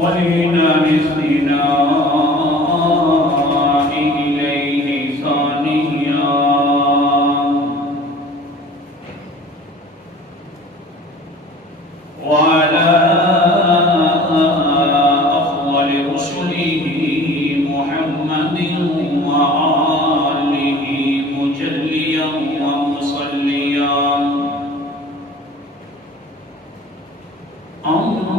ولإنان الصناع إليه ثانيا وعلى أفضل رسله محمد وآله مجليا ومصليا أما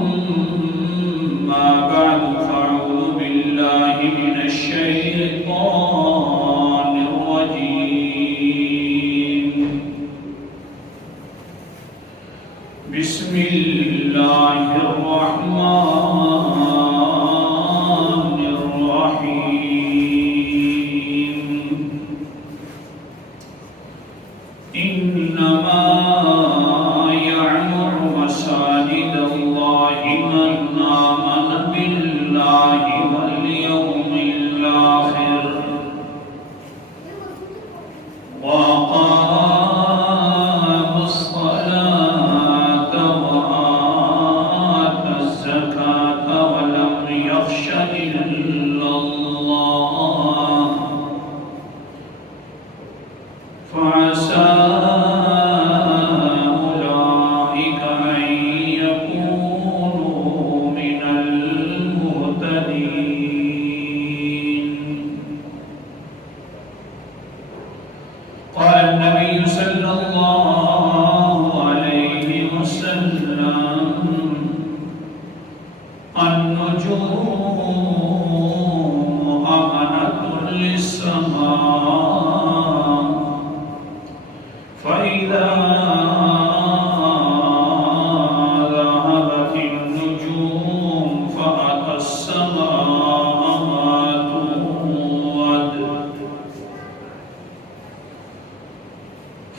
بعد فأعوذ بالله من الشيطان الرجيم بسم الله الرحمن الرحيم إنما يعمر مساجد الله من آمن بالله واليوم الآخر وأقام الصلاة وآتى الزكاة ولم يخش إلا الله فعسى أولئك أن يكونوا من المهتدين. قال النبي صلى الله عليه وسلم النجوم أمنة للسماء فإذا ذهبت النجوم فأتى السماء ما تود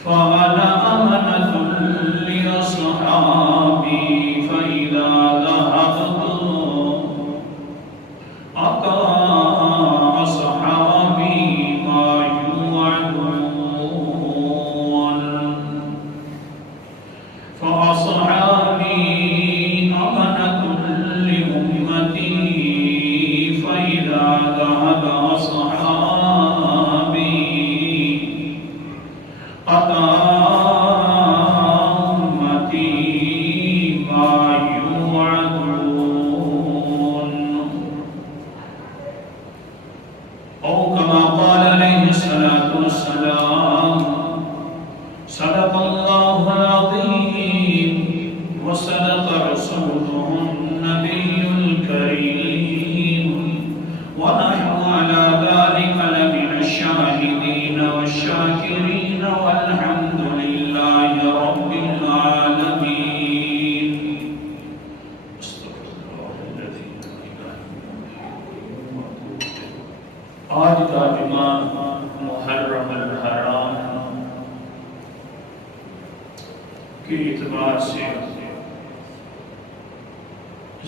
فأنا أمنة لأصحابي فإذا ذهبت أتى أصحابي ما يوعدون فأصحابي أمنة لأمتي فإذا ذهب أصحابي أتى أمتي ما يوعدون أو كما قال عليه الصلاة والسلام صدق الله العظيم وصدق رسوله النبي الكريم ونحن على ذلك لمن الشاهدين والشاكرين والحمد لله رب العالمين. آج کا جمعہ محرم الحرام کے اعتبار سے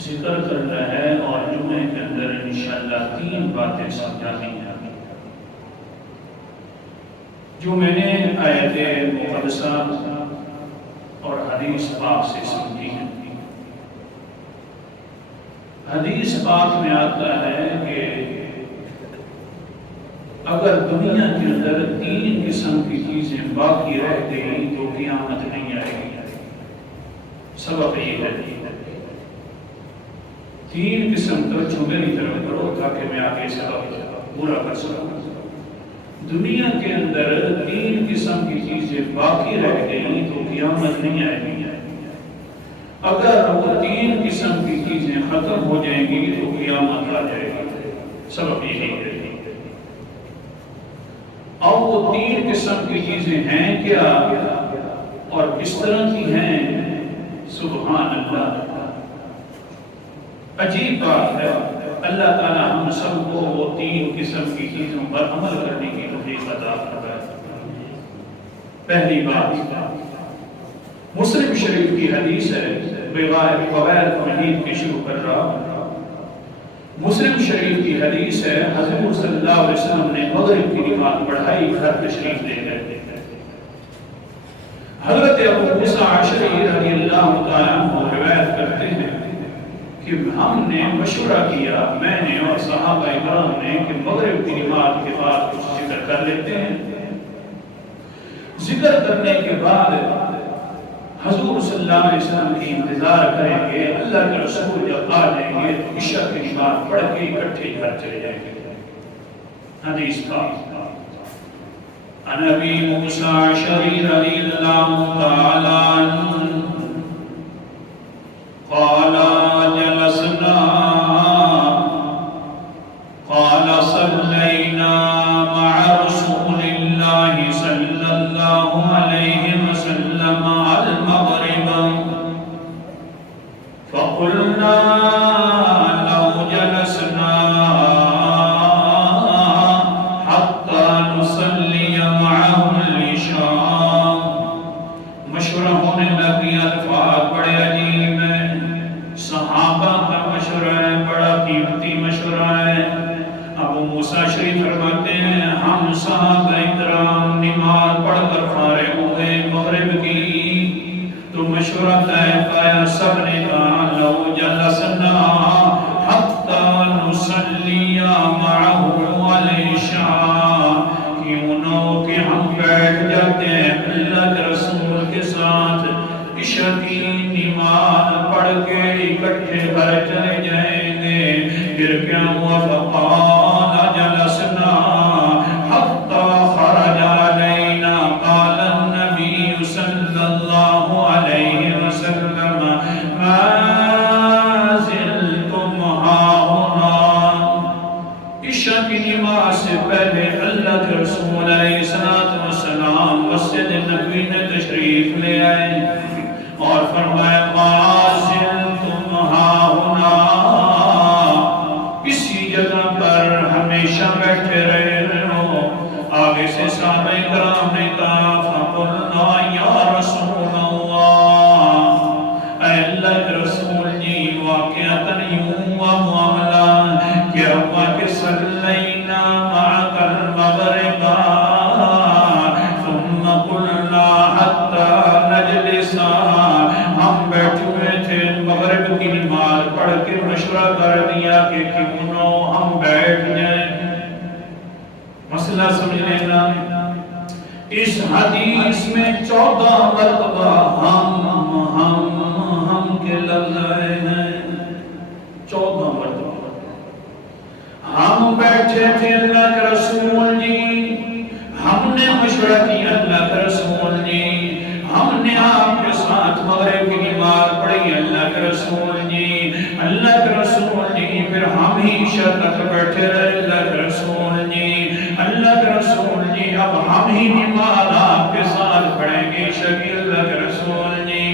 ذکر کرنا ہے اور جمعے کے اندر انشاءاللہ 3 باتیں سمجھانی ہیں جو میں نے آیت مقدسہ اور حدیث پاک سے سمجھی ہیں. حدیث پاک میں آتا ہے کہ اگر دنیا کے اندر 3 قسم کی چیزیں باقی رہ گئی تو قیامت نہیں آئے گی. سبب یہ ہے 3 قسم توجہ میری طرف کرو تاکہ میں آگے سبب پورا کر سکوں. دنیا کے اندر 3 قسم کی چیزیں باقی رہ گئی تو قیامت نہیں آئے گی. اگر وہ 3 قسم کی چیزیں ختم ہو جائیں گی تو قیامت آ جائے گی. سبب یہی ہے. اور وہ 3 قسم کی چیزیں ہیں کیا اور کس طرح کی ہیں؟ سبحان اللہ، عجیب بات ہے. اللہ تعالیٰ ہم سب کو وہ 3 قسم کی چیزوں پر عمل کرنے کی توفیق عطا فرمائے. پہلی بات مسلم شریف کی حدیث ہے، بغیر فوائد مہید کے شروع کر رہا ہوں. مسلم شریف کی حدیث ہے، حضور صلی اللہ علیہ وسلم نے مغرب کی نماز پڑھائی، گھر تشریف لے گئے. حضرت ابو موسیٰ اشعری رضی اللہ تعالیٰ عنہ روایت کرتے ہیں کہ ہم نے مشورہ کیا، میں نے اور صحابہ اکرام نے، کہ مغرب کی نماز کے بعد کچھ ذکر کر لیتے ہیں۔ ذکر کرنے کے بعد حضور صلی اللہ علیہ وسلم کی انتظار کریں گے، اللہ کے رسول جب آ جائیں گے تو عشاء کی نماز پڑھ کے اکٹھے گھر چلے جائیں گے۔ حدیث پاک عن ابی موسیٰ اشعری رضی اللہ تعالی عنہ قال جلسنا قال صلینا مع رسول اللہ صلی اللہ علیہ وسلم المغرب فقلنا لو جلسنا حتى نصلي معهم العشاء۔ مشورہ ہونے لگی، الفاظ بڑے عجیب ہیں، صحابہ کا مشورہ ہے، بڑا قیمتی مشورہ ہے۔ ابو موسیٰ شریف فرماتے ہیں ہم صحابہ اکرام نماز پڑھ کر فارغ ہوئے مغرب کی تو مشورہ طے پایا، سب نے کہا لو جلسنا حتی نصلی معه العشاء، کیوں نہ ہو کہ ہم بیٹھ جاتے ہیں اللہ کے رسول کے ساتھ عشاء کی نماز پڑھ کے اکٹھے گھر چلے جائیں گے۔ پھر کیا ہوا؟ فقال جلسنا حتی خرج علینا قال النبی صلی اللہ علیہ وسلم ما زلتم ہاہنا۔ عشاء کی نماز سے پہلے اللہ کے رسول علیہ السلام مسجد نبوی میں تشریف لے آئے اور فرمایا ما زلتم ہاہنا، اسی جگہ پر ہمیشہ بیٹھے رہے ہو۔ آگے سے صحابہ اکرام نے کہا فقلنا یا رسول اللہ، اے اللہ کے رسول جی واقعتاً یوں ہوا معاملہ کہ ابا کے صلینا معک المغرب ثم قلنا حتی نجلسا، ہم بیٹھے ہوئے تھے مغرب کی نماز پڑھ کے مشورہ کر دیا کہ کیوں نہ ہم بیٹھ جائیں۔ مسئلہ سمجھ لینا، اس حدیث میں 14 مرتبہ ہم کے لفظ آئے ہیں، 14 مرتبہ۔ ہم بیٹھے تھے اللہ کے رسول جی، ہم نے مشورہ کیا اللہ کے رسول جی، ہم نے آپ کے ساتھ مغرب کی نماز پڑھی اللہ کے رسول جی، اللہ کے رسول جی، پھر ہم ہی عشاء تک بیٹھے رہے اللہ کے رسول جی، اللہ کے رسول جی، اب ہم ہی نماز آپ کے ساتھ پڑھیں گے عشاء کی اللہ کے رسول جی۔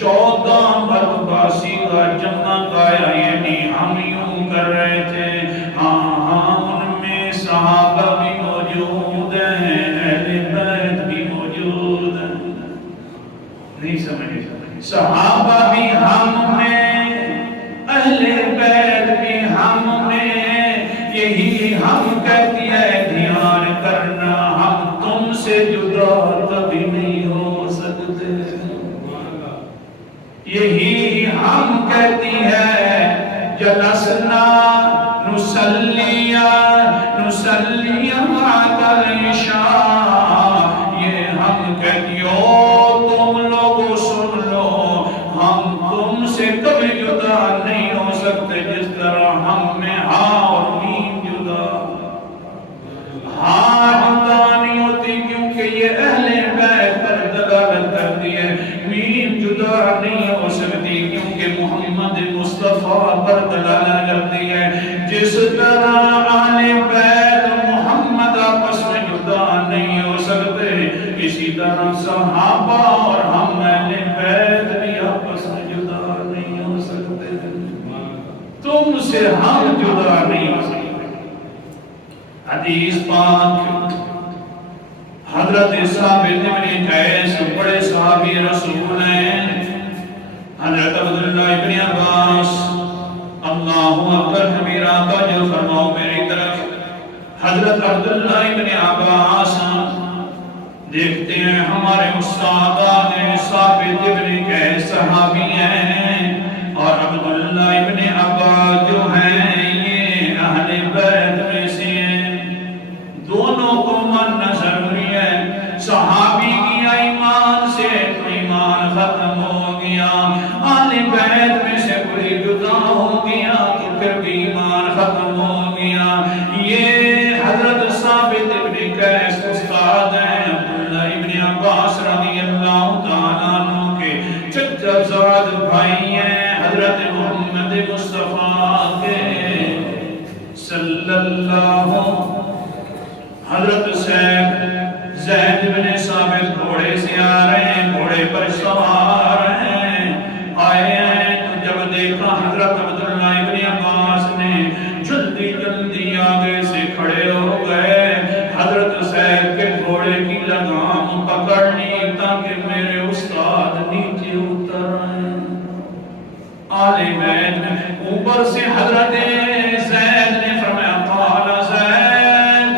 14 مرتبہ سیدھا جمع کایا، یعنی ہم یوں کر رہے تھے۔ ہاں ان میں صحابہ بھی موجود ہیں، اہل بیت بھی موجود ہیں، نہیں سمجھے؟ صحابہ بھی ہم میں، اہل بیت بھی ہم میں، یہی ہم کہتی ہے دھیان کرنا ہم تم سے جدا کبھی نہیں ہو سکتے، یہی ہم کہتی ہے جلسنا نصلی معک العشاء، یہ ہم کہتی ہو تم لوگوں سن لو، ہم تم سے کبھی جدا نہیں ہو سکتے، جس طرح ہم میں ہاں اور میم جدا، ہاں جدا نہیں ہوتی کیونکہ یہ اہل بیت پر دلالت کرتی ہے، میم جدا نہیں ہو سکتی کیونکہ محمد مصطفیٰ پر دلالت کرتی ہے، جس طرح آل بیت محمد آپس میں جدا نہیں ہو سکتے، اسی طرح صحابہ اور ہم اہل بیت بھی آپس میں جدا نہیں ہو سکتے، تم سے ہم جدا نہیں ہو سکتے۔ حدیث پاک حضرت ثابت بن قیس بڑے صحابی رسول ہیں، حضرت عبداللہ ابن عباس، اللہ اکبر کبیرہ، توجہ فرماؤ میری طرف۔ حضرت عبداللہ ابن عباس دیکھتے ہیں ہمارے استاد ثابت بن قیس صحابی ہیں، اور عبداللہ ابن مسلمانوں کے چچا زاد بھائی ہیں حضرت محمد مصطفیٰ کے صلی اللہ. حضرت زید بن ثابت گھوڑے سے آ رہے ہیں، گھوڑے پر سوار ہیں، آئے ہیں تو جب دیکھا حضرت عبداللہ ابن عباس نے جلدی جلدی آگے سے کھڑے ہو گئے، حضرت زید کے گھوڑے کی لگام پکڑنی تاکہ میرے استاد نیچے اتر آئیں. آل بیت اوپر سے حضرت زید نے فرمایا قال زید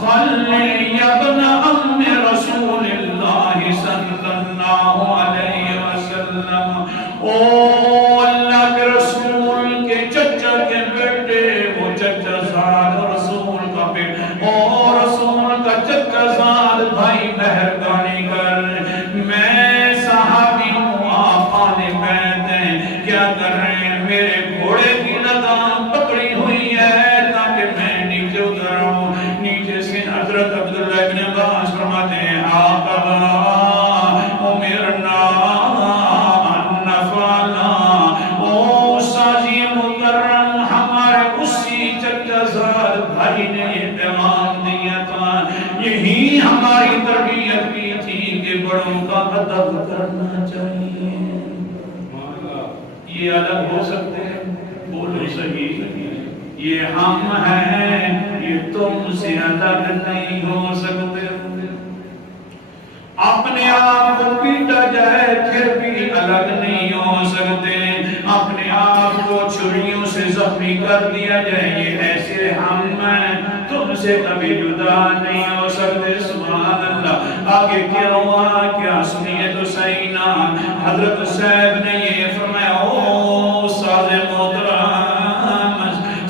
خلی ابن ام رسول اللہ صلی اللہ علیہ وسلم. او اللہ کے رسول کے چچا کے بیٹے، وہ چچا زاد رسول کا بیٹا اور رسول کا چچا زاد بھائی مہربانی کر، میں صحابی ہوں آپ آل بیت ہیں، کیا کر رہے ہیں؟ میرے گھوڑے کی لگام پکڑی ہوئی ہے تاکہ میں نیچے اتروں. نیچے سے حضرت عبداللہ ابن عباس فرماتے ہیں آقا امرنا ان نفعلا. او ساجی مکرم، ہمارے اسی چچا زاد بھائی نے یہ پیغام دیا تھا، یہی ہماری تربیت کی تھی کہ بڑوں کا ادب کرنا چاہیے. یہ الگ ہو سکتے ہیں، بولو صحیح، یہ ہم ہیں، یہ تم سے الگ نہیں ہو سکتے. اپنے آپ کو پیٹا جائے پھر بھی الگ نہیں ہو سکتے، اپنے آپ کو چھریوں سے زخمی کر دیا جائے یہ ایسے ہم ہیں، تم سے کبھی جدا نہیں ہو سکتے. سبحان اللہ. آگے کیا ہوا کیا سنیے تو صحیح نا. حضرت صاحب نے یہ فرمایا او استاد محترم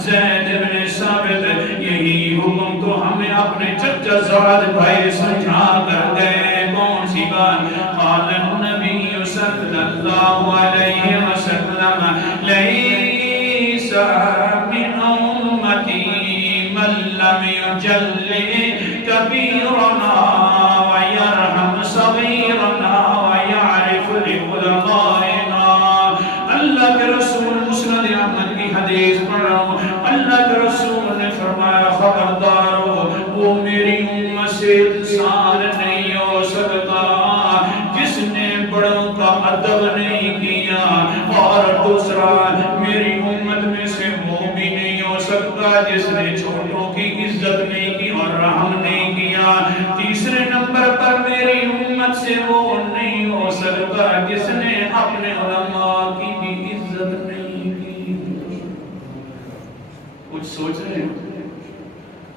زید بن ثابت، یہی حکم تو ہمیں اپنے چچا زاد بھائی سمجھا کر گئے. کون سی بات؟ قال النبی صلی اللہ علیہ وسلم لیس من امتی من لم یجلی کبیرنا ویرحم صغیرنا ویعرف لعلمائنا. اللہ کے رسول مسند احمد کی حدیث پڑھ رہا ہوں، اللہ کے رسول نے فرمایا خبردار ہو، وہ میری امت سے انسان نہیں ہو سکتا جس نے بڑوں کا ادب نہیں کیا، اور دوسرا میری امت میں سے وہ بھی نہیں ہو سکتا جس نے چھوٹوں کی عزت نہیں کی اور رحم نہیں کیا. تیسرے نمبر پر میری امت سے وہ نہیں ہو سکتا جس نے اپنے علماء کی بھی عزت نہیں کی. کچھ سوچ رہے ہیں؟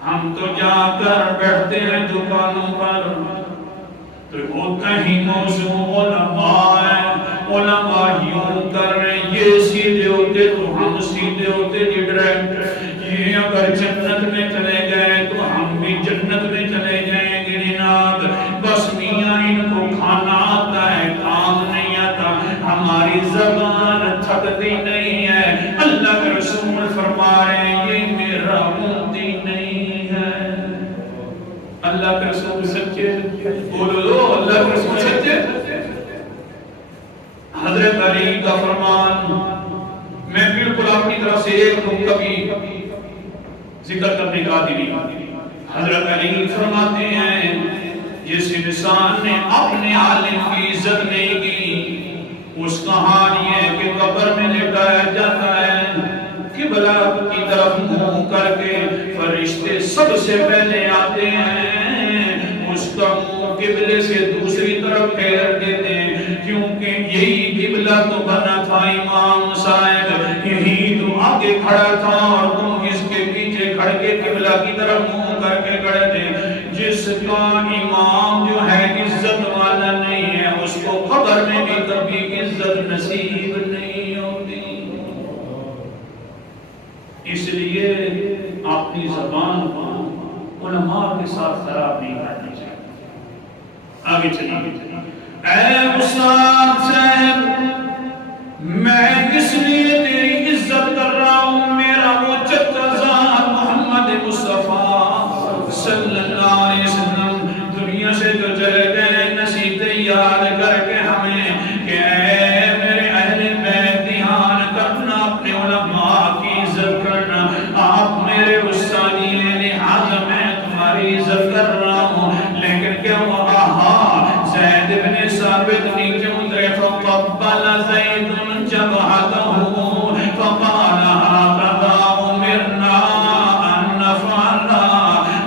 ہم تو جا کر بیٹھتے ہیں دکانوں پر تو وہ کہیں موضوع علماء ہیں، علماء یوں کر رہے ہیں، یہ سیدھے ہوتے تو ہم سیدھے ہوتے جی ڈائریکٹ، یہ اگر جنت میں چلے گئے تو ہم بھی جنت میں چلے جائیں گے جناب. بس میاں ان کو کھانا آتا ہے کام نہیں آتا، ہماری زبان تھکتی نہیں ہے. اللہ کے رسول فرما رہے ہیں یہ میرا امتی نہیں ہے. اللہ کے رسول سچے، بولو اللہ کے رسول سچے. حضرت علی کا فرمان میں بالکل اپنی طرف سے ایک نقطہ بھی ذکر کرنے کا عادی نہیں. حضرت علی فرماتے ہیں جس انسان نے اپنے عالم کی عزت نہیں کی اس کا حال یہ ہے کہ قبر میں لٹایا جاتا ہے، قبلہ کی طرف منہ کر کے فرشتے سب سے پہلے آتے ہیں، اس کا منہ قبلے سے دوسری طرف پھیر دیتے ہیں، کیونکہ یہی قبلہ تو بنا تھا امام صاحب، یہی تو آگے کھڑا تھا اور تم اس کے پیچھے کھڑ کے قبلہ کی طرف منہ کر کے کھڑے تھے. جس کا امام جو ہے عزت والا نہیں ہے اس کو قبر میں بھی کبھی عزت نصیب نہیں ہوتی. اس لیے اپنی زبان کو علماء کے ساتھ خراب نہیں کرنی چاہیے. آگے چلیے. اے استاد صاحب میں اس لیے تیری عزت کر رہا ہوں، میرا وہ چچا زاد محمد مصطفیٰ صلی اللہ علیہ وسلم دنیا سے تو چلے گئے، نصیحتیں یاد کر کے ہمیں کہ اے میرے اہل بیت دھیان کرنا، اپنے علماء کی عزت کرنا، آپ میرے استادی ہیں لہذا میں تمہاری عزت کر رہا ہوں۔ لیکن کیا ہوا؟ زید بن ثابت نیچے اترے، فقبل زید جبہتہ فقال هكذا امرنا ان نفعل۔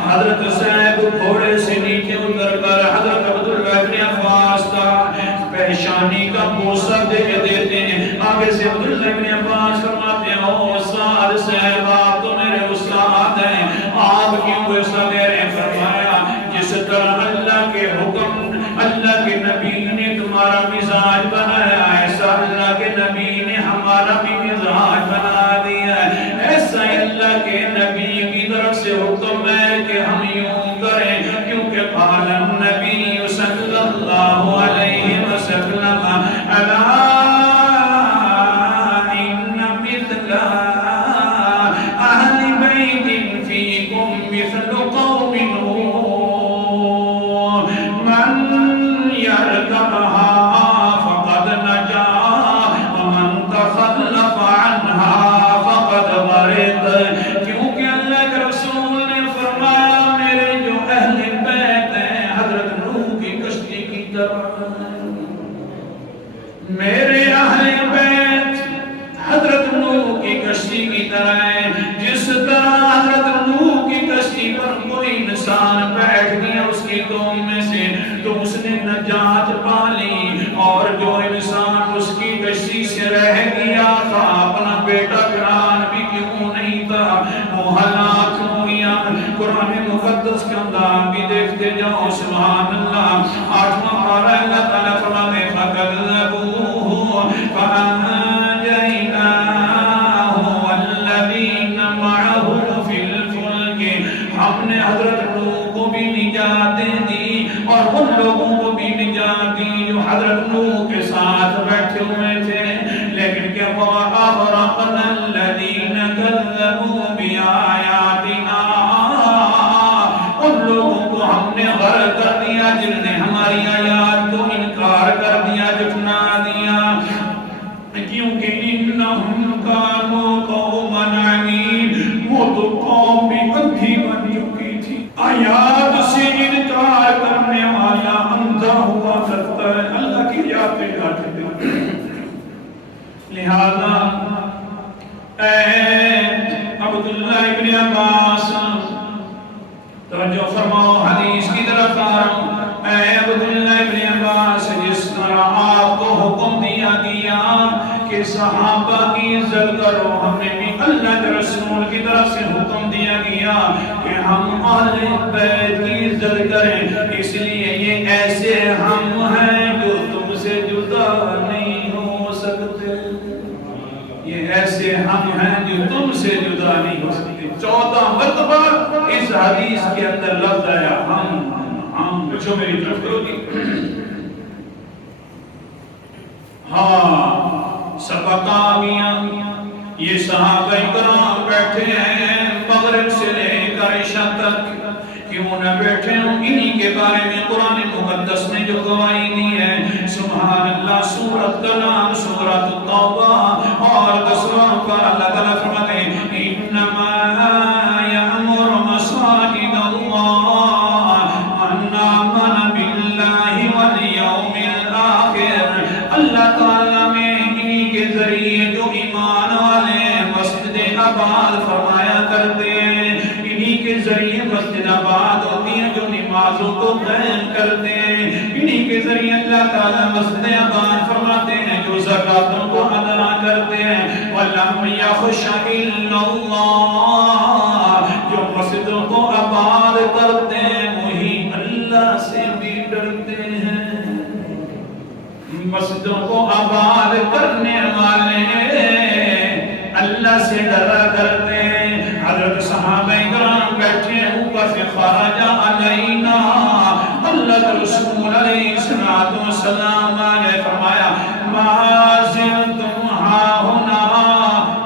حضرت زید گھوڑے سے نیچے اتر کر حضرت عبداللہ بن عباس کا پیشانی کا بوسہ دے دیتے ہیں۔ آگے سے عبداللہ بن عباس فرماتے ہیں او استاد صاحب آپ تو میرے استاد ہیں، آپ کیوں ایسا دے رہے ہیں؟ فرمایا جس طرح اللہ کے حکم اللہ کے نبی نے تمہارا مزاج بنایا، ایسا اللہ کے نبی نے ہمارا بھی مزاج بنا دیا ہے۔ ایسا اللہ کے نبی کی طرف سے حکم ہے کہ ہم یوں کریں، کیونکہ قال النبی صلی اللہ علیہ وسلم الا ان مثل اہل بیت فیکم مثل قوم نوح من یرکبها فقد نجا ومن تخلف عنها فقد غرق۔ کیونکہ اللہ کے رسول نے فرمایا میرے جو اہل بیت ہیں حضرت نوح کی کشتی کی طرح، میرے اہل بیت حضرت نوح کی کشتی کی طرح ہے۔ جس طرح حضرت نوح کی کشتی پر کوئی انسان بیٹھ گیا اس کی قوم میں سے تو اس نے نجات پا لی، اور جو انسان اس کی کشتی سے رہ گیا تھا اپنا بیٹا قرآن بھی کیوں نہیں تھا وہ ہلاک ہو گیا۔ قرآن مقدس کے اندر آپ بھی دیکھتے جاؤ سبحان اللہ، 8واں پارہ اللہ تعالیٰ فرماتے ہیں فَكَذَّبُوهُ فَأَنجَيْنَاهُ وَالَّذِينَ مَعَهُ فِي الْفُلْكِ۔ ہم نے حضرت نوح کو بھی نجات دی اور ان لوگوں کو بھی نجات دی جو حضرت نوح کے ساتھ بیٹھے ہوئے تھے۔ لیکن کیا ہوا؟ أَغْرَقْنَا الَّذِينَ كَذَّبُوا بِآيَاتِنَا، ان لوگوں کو ہم نے غرق کر دیا جن نے ہماری آیات کو انکار کر دیا، جھٹلا دیا، کیونکہ انہم کانوا قوما عمین، وہ تو قوم بھی اندھی بن چکی تھی، آیات سے انکار کرنے والا اندھا ہوا کرتا ہے، اللہ کی آیاتیں کاٹتے ہیں۔ لہذا اے عبداللہ ابن عباس توجہ فرماؤ، حدیث کی طرف آ رہا ہوں۔ اے عبداللہ ابن عباس جس طرح آپ کو حکم دیا گیا کہ صحابہ کی عزت کرو، ہم نے بھی اللہ کے رسول کی طرف سے حکم دیا گیا کہ ہم اہل بیت کی عزت کریں، اس لیے یہ ایسے ہم ہیں جو تم سے جدا نہیں ہو سکتے، یہ ایسے ہم ہیں جو تم سے جدا نہیں ہو سکتے۔ 14 مرتبہ اس حدیث کے اندر لفظ آیا ہم پوچھو میری طرف کرو گی۔ ہاں سبق آ گیا، یہ صحابہ کرام بیٹھے ہیں مغرب سے لے کر عشاء تک، کیوں نہ بیٹھے ہوں؟ انہی کے بارے میں قرآن مقدس نے جو گواہی دی ہے سبحان اللہ، سورت کا نام سورت التوبہ اور 10واں پارہ اللہ تعالیٰ فرماتے ہیں انما یأمر مساجد اللہ من آمن باللہ والیوم الآخر۔ اللہ تعالیٰ نے انہی کے ذریعے جو ایمان والے مسجد آباد فرمایا کرتے ہیں، انہی کے ذریعے مسجد آباد ہوتی ہیں جو نمازوں کو قائم کرتے ہیں، انہی کے ذریعے اللہ تعالیٰ مسجد آباد فرماتے ہیں جو زکاتوں کو ادا کرتے ہیں۔ وَلَمْ يَخْشَ إِلَّا اللَّهَ، جو مسجدوں کو آباد کرتے ہیں وہی اللہ سے بھی ڈرتے ہیں۔ مسجدوں کو آباد کرنے والے اللہ سے ڈرا کرتے ہیں۔ حضرت صحابہ کرام بیٹھے اوپر سے خرج علینا، اللہ کے رسول علیہ السلام نے فرمایا ما زلتم ہاہنا،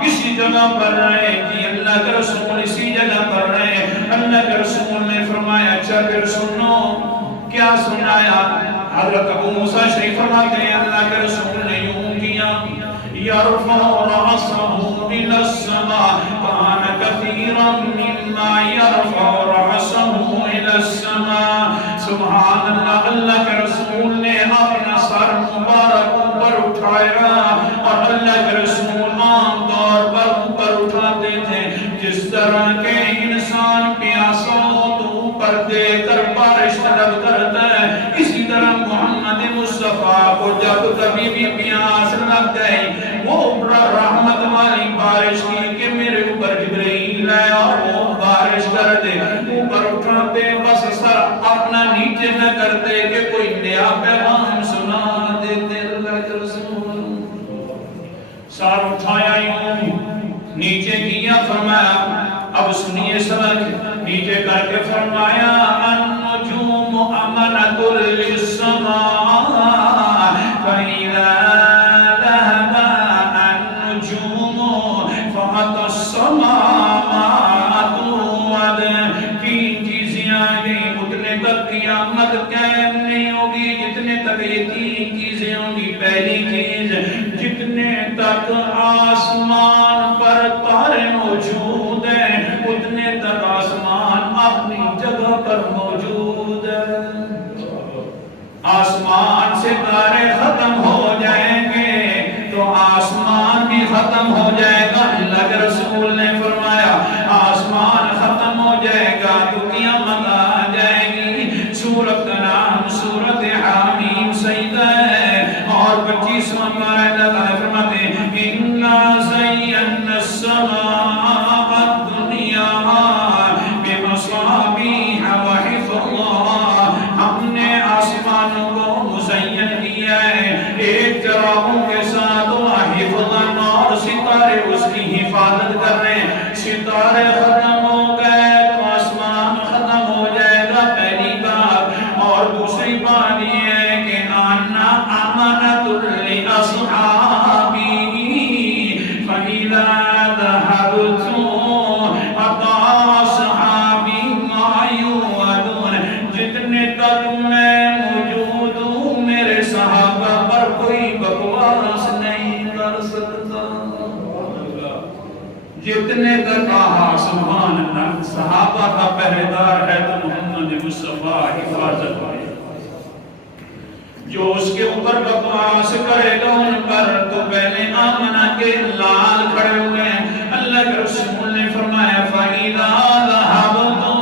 اسی جگہ پر رہے کہ اللہ کے رسول اسی جگہ پر رہے۔ اللہ کے رسول نے فرمایا اچھا پھر سنو، کیا سنایا؟ حضرت حضرت ابو موسیٰ شریف فرماتے ہیں اللہ کے رسول نے یوں کیا یرفع رأسه من السماء كان كثيرا مما يرفع رأسه إلى السماء سبحان اللہ اللہ کے رسول نے اپنا سر مبارک اوپر اٹھایا اور اللہ کے رسول عام طور پر اوپر اٹھاتے تھے جس طرح کے انسان پیاسا ہو تو اوپر دے کر بارش طلب کرتا ہے اسی طرح محمد مصطفیٰ کو جب کبھی بھی پیاس لگ گئی وہ رحمت والی بارش کی کہ میرے اوپر جبرائیل ہے اور وہ بارش کر دے اوپر اٹھاتے بس سر اپنا نیچے نہ کرتے کہ کوئی نیا پیغام سنا دیتے اللہ کے رسول سر اٹھایا یوں نیچے کیا فرمایا اب سنیے سبق نیچے کر کے فرمایا النجوم امنۃ للسماء فإذا ذهب النجوم فأتى السماء تود تین چیزیں آ گئی اتنے تک قیامت قائم نہیں ہوگی جتنے تک یہ تین چیزیں ہوں گی پہلی چیز جتنے تک آسمان پر تارے موجود ہیں اتنے تک آسمان اپنی جگہ پر موجود ہے آسمان سے تارے ختم ہو جائیں گے تو آسمان بھی ختم ہو جائے گا اللہ کے رسول نے فرمایا آسمان ختم ہو جائے گا تو قیامت آ جائے گی سورت کا نام سورت حامیم سجدہ ہے اور 25واں پارہ اللہ تعالیٰ فرماتے ہیں اِنَّا زَيَّنَّا السَّمَاءَ الدُّنْيَا بِمَصَابِيحَ وَحِفْظًا ہم نے آسمانوں کو مزین کیا ہے ایک چراغوں کے ساتھ وحفظاً اور ستارے اس کی حفاظت کر رہے ہیں ستارے ختم ہو گئے تو آسمان ختم ہو جائے گا پہلی بات اور دوسری بات یہ ہے کہ آنا امانت لأصحابی فَإِذَا ذَهَبْتُمْ أَطَاعَ صَحَابِي مَا يُوعَدُونَ جتنے تک میں موجود ہوں میرے صحابہ پر کوئی بکواس نہیں کر سکتا جتنے تک سبحان اللہ صحابہ کا پہریدار ہے تو محمد مصطفیٰ حفاظت ہے جو اس کے اوپر بکواس کرے گا ان پر تو پہلے آمنہ کے لال کھڑے ہوئے ہیں اللہ کے رسول نے فرمایا فَإِذَا ذَهَبْتُمْ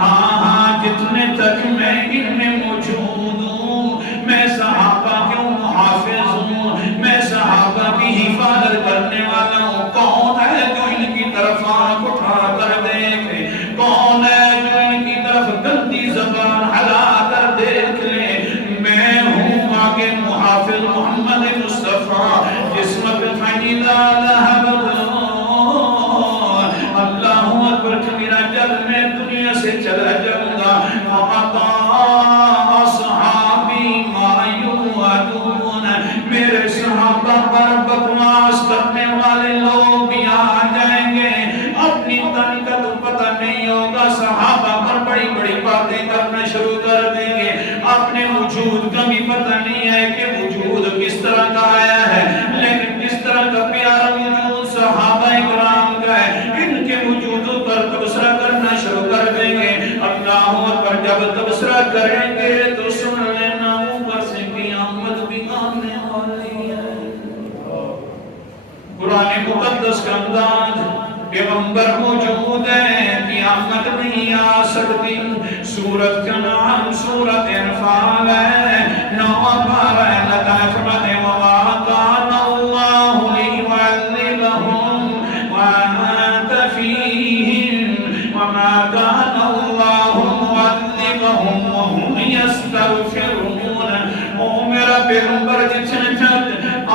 ہاں جتنے تک میں ان میں موجود ہوں میں صحابہ کے محافظ ہوں میں صحابہ کی حفاظت کرنے والا ہوں کون ہے جو ان کی طرف آنکھ اٹھا کر دیکھے کون ہے جو ان کی طرف گندی زبان ہلا کر دیکھ لے میں ہوں آگے محافظ محمد مصطفیٰ جس وقت فَإِذَا ذَهَبْتُمْ اللہ اکبر کبیرہ جب میں دنیا سے چلا جاؤں گا وَأَطَاعَ أَصْحَابِي مَا يُوعَدُونَ میرے صحابہ پر بکواس کرنے والے لوگ بھی آ جائیں گے اپنی تن کا تو پتہ نہیں ہوگا صحابہ پر بڑی بڑی باتیں کرنا شروع کر دیں گے اپنے وجود کا بھی پتہ نہیں ہے کہ وجود کس طرح کا آیا ہے لیکن کس طرح کا پیارا وجود صحابہ اکرام کا ہے ان کے وجودوں پر تبصرہ کرنا شروع کر دیں گے اللہ پر جب تبصرہ کریں گے تو سن لینا اوپر سے قیامت بھی آنے والی ہے قرآن مقدس کا انداز پیغمبر موجود ہے قیامت نہیں آ سکتی سورت کا نام سورت انفال ہے 9 پارہ اللہ تعالیٰ فرماتے ہیں وَمَا كَانَ اللَّهُ لِيُعَذِّبَهُمْ وَأَنْتَ فِيهِمْ وَمَا كَانَ اللَّهُ مُعَذِّبَهُمْ وَهُمْ يَسْتَغْفِرُونَ او میرا پیغمبر جتنے تک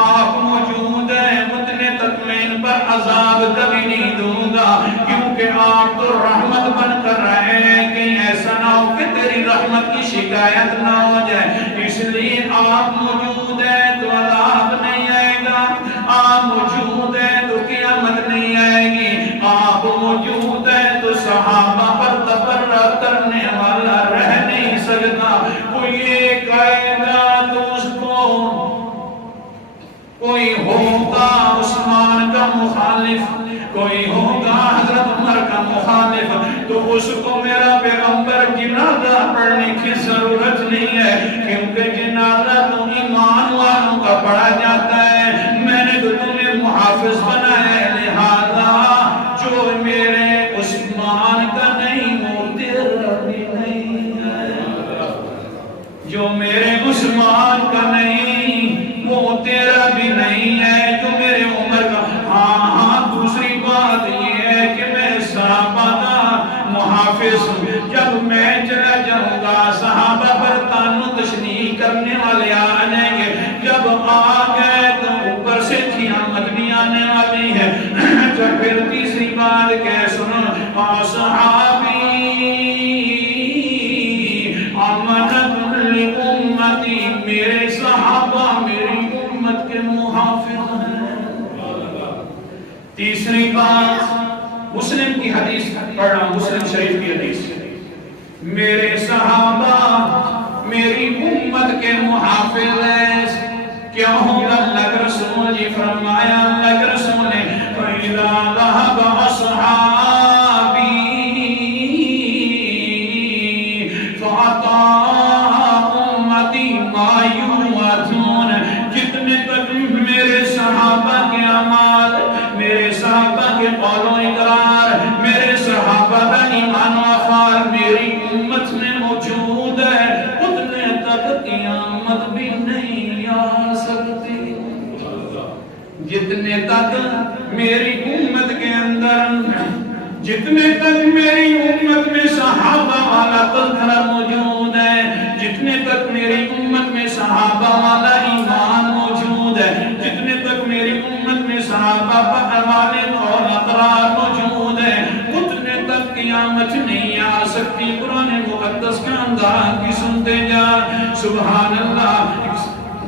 آپ موجود ہیں اتنے تک میں ان پر عذاب کبھی نہیں دوں گا کیونکہ آپ تو رحمت بن کر رہے ہیں کہیں ایسا نہ ہو کہ تیری رحمت کی شکایت نہ ہو جائے اس لیے آپ موجود ہیں تو عذاب نہیں آئے گا آپ موجود ہیں تو قیامت نہیں آئے گی آپ موجود ہیں تو صحابہ پر تبرہ کرنے والا رہ نہیں سکتا کوئی یہ کہے گا کوئی ہوگا عثمان کا مخالف، کوئی ہوگا حضرت عمر کا مخالف، تو اس کو میرا پیغمبر جنازہ پڑھنے کی ضرورت نہیں ہے، کیونکہ جنازہ تو ایمان والوں کا پڑھا جاتا ہے۔ میں نے تو تمہیں محافظ بنایا ہے، لہذا جو میرے عثمان کا نہیں وہ تیرا بھی نہیں ہے، جو میرے عثمان کا نہیں وہ تیرا بھی نہیں ہے، جو میرے عمر کا۔ ہاں دوسری بات یہ ہے کہ میں صحابہ کا محافظ ہوں، جب میں چلا جاؤں گا صحابہ پر تانو تشنیع کرنے والے آ جائیں گے، جب آ گئے تو اوپر سے قیامت بھی آنے والی ہے۔ تو پھر تیسری بات کہ سنو اصحابی امنت لامتی، میرے صحابہ میری امت کے محافظ ہیں۔ تیسری بات مسلم کی حدیث پڑھ رہا ہوں، مسلم شریف کی حدیث، میرے صحابہ میری امت کے محافظ ہیں۔ کیا ہوگا؟ اللہ کے رسول نے فرمایا، اللہ کے رسول نے فَإِذَا ذَهَبَ أَصْحَابِي فَأَطَاعَ أُمَّتِي مَا يُوعَظُونَ، جتنے تک میرے صحابہ کے اعمال، میرے صحابہ کے قول و اقرار، میرے صحابہ کا ایمان و عقائد میری امت میں موجود ہے، اتنے تک قیامت بھی نہیں آ سکتی۔ جتنے تک میری امت کے اندر، جتنے تک میری امت میں صحابہ والا تذکرہ موجود ہے، جتنے تک میری امت میں صحابہ والا ایمان موجود ہے، جتنے تک میری امت میں صحابہ والے قول اقرار موجود ہے، اتنے تک قیامت نہیں آ سکتی۔ قرآن مقدس کا انداز بھی سنتے جا، سبحان اللہ۔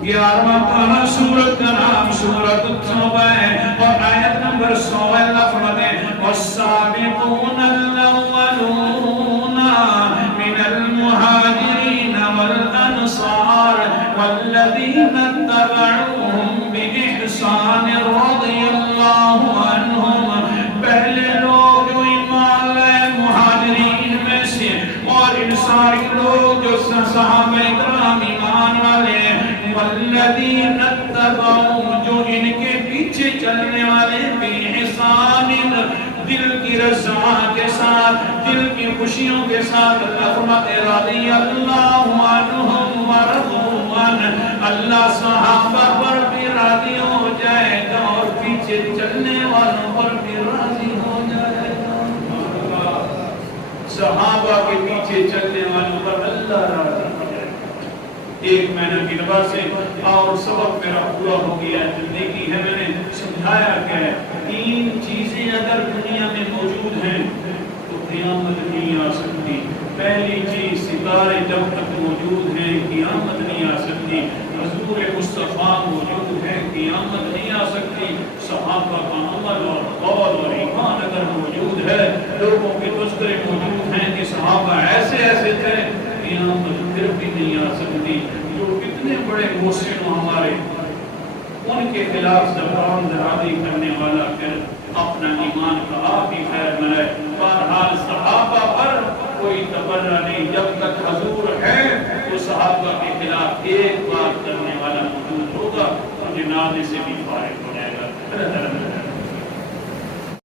11واں پارہ سورت کا نام سورت التوبہ ہے، اور آیت نمبر 100 اللہ فرماتے ہیں والسابقون الاولون من المہاجرین والانصار والذین اتبعوهم بإحسان رضی اللہ عنہم، پہلے لوگ جو ایمان لائے مہاجرین میں سے اور انصاری لوگ جو صحابہ کرام ایمان والے، والذین اتبعوهم جو ان کے پیچھے چلنے والے، بإحسان دل کی رضا کے ساتھ، دل کی خوشیوں کے ساتھ، اللہ فرماتے رضی اللہ عنہم ورضوا عنہ، اللہ صحابہ پر بھی راضی ہو جائے گا اور پیچھے چلنے والوں پر بھی راضی ہو جائے گا۔ صحابہ کے پیچھے چلنے والوں پر اللہ راضی ہو جائے گا۔ ایک مہینہ کی نماز سے اور سبق میرا پورا ہو گیا ہے، نیکی ہے، میں نے سمجھایا کہ 3 چیزیں اگر دنیا میں موجود ہیں تو قیامت نہیں آ سکتی۔ پہلی چیز ستارے جب تک موجود ہیں قیامت نہیں آ سکتی، حضور مصطفیٰ موجود ہے قیامت نہیں آ سکتی، صحابہ کا عمل اور قول اور ایمان اگر موجود ہے، لوگوں کے تذکرے موجود ہیں کہ صحابہ ایسے ایسے تھے، قیامت پھر بھی نہیں آ سکتی۔ جو کتنے بڑے محسن ہمارے، ان کے خلاف زبان دراز کرنے والا پھر اپنا ایمان کا آپ ہی خیر بنائے۔ بہرحال صحابہ پر کوئی تبرہ نہیں، جب تک حضور ہے تو صحابہ کے خلاف ایک بات کرنے والا موجود ہوگا اور جنازے سے بھی فارغ ہو جائے گا۔